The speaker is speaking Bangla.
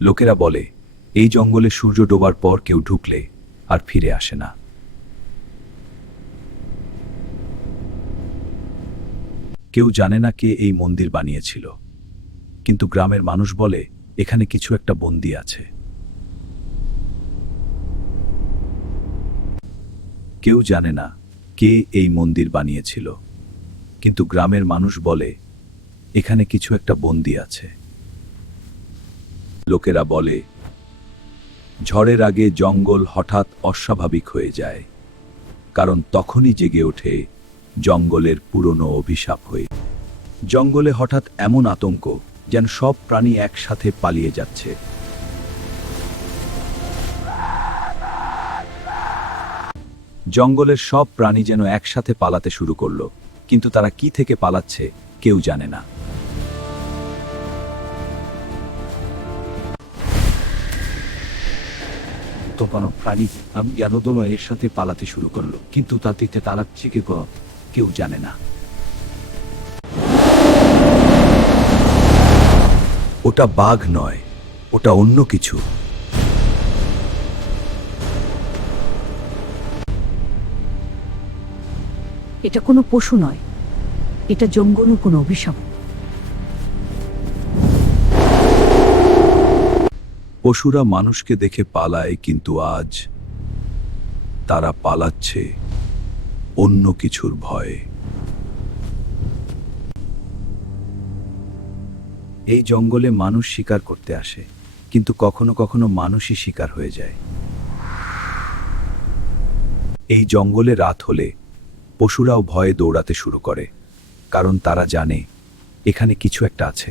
লোকেরা বলে এই জঙ্গলে সূর্য ডোবার পর কেউ ঢুকলে আর ফিরে আসে না। কেউ জানে না কে এই মন্দির বানিয়েছিল, কিন্তু গ্রামের মানুষ বলে এখানে কিছু একটা বন্দী আছে। কেউ জানে না কে এই মন্দির বানিয়েছিল, কিন্তু গ্রামের মানুষ বলে এখানে কিছু একটা বন্দী আছে। লোকেরা বলে ঝড়ের আগে জঙ্গল হঠাৎ অস্বাভাবিক হয়ে যায়, কারণ তখনই জেগে ওঠে জঙ্গলের পুরনো অভিশাপ হয়ে। জঙ্গলে হঠাৎ এমন আতঙ্ক যেন সব প্রাণী একসাথে পালিয়ে যাচ্ছে। জঙ্গলের সব প্রাণী যেন একসাথে পালাতে শুরু করলো, কিন্তু তারা কি থেকে পালাচ্ছে কেউ জানে না। তো কোনো প্রাণী এর সাথে পালাতে শুরু করলো, কিন্তু তাতে তাড়াচ্ছে কেউ জানে না। ওটা বাঘ নয়, ওটা অন্য কিছু। এটা কোনো পশু নয়, এটা জঙ্গলের কোনো অভিশাপ। পশুরা মানুষকে দেখে পালায়, কিন্তু আজ তারা পালাচ্ছে অন্য কিছুর ভয়ে। এই জঙ্গলে মানুষ শিকার করতে আসে, কিন্তু কখনো কখনো মানুষই শিকার হয়ে যায়। এই জঙ্গলে রাত হলে পশুরাও ভয়ে দৌড়াতে শুরু করে, কারণ তারা জানে এখানে কিছু একটা আছে।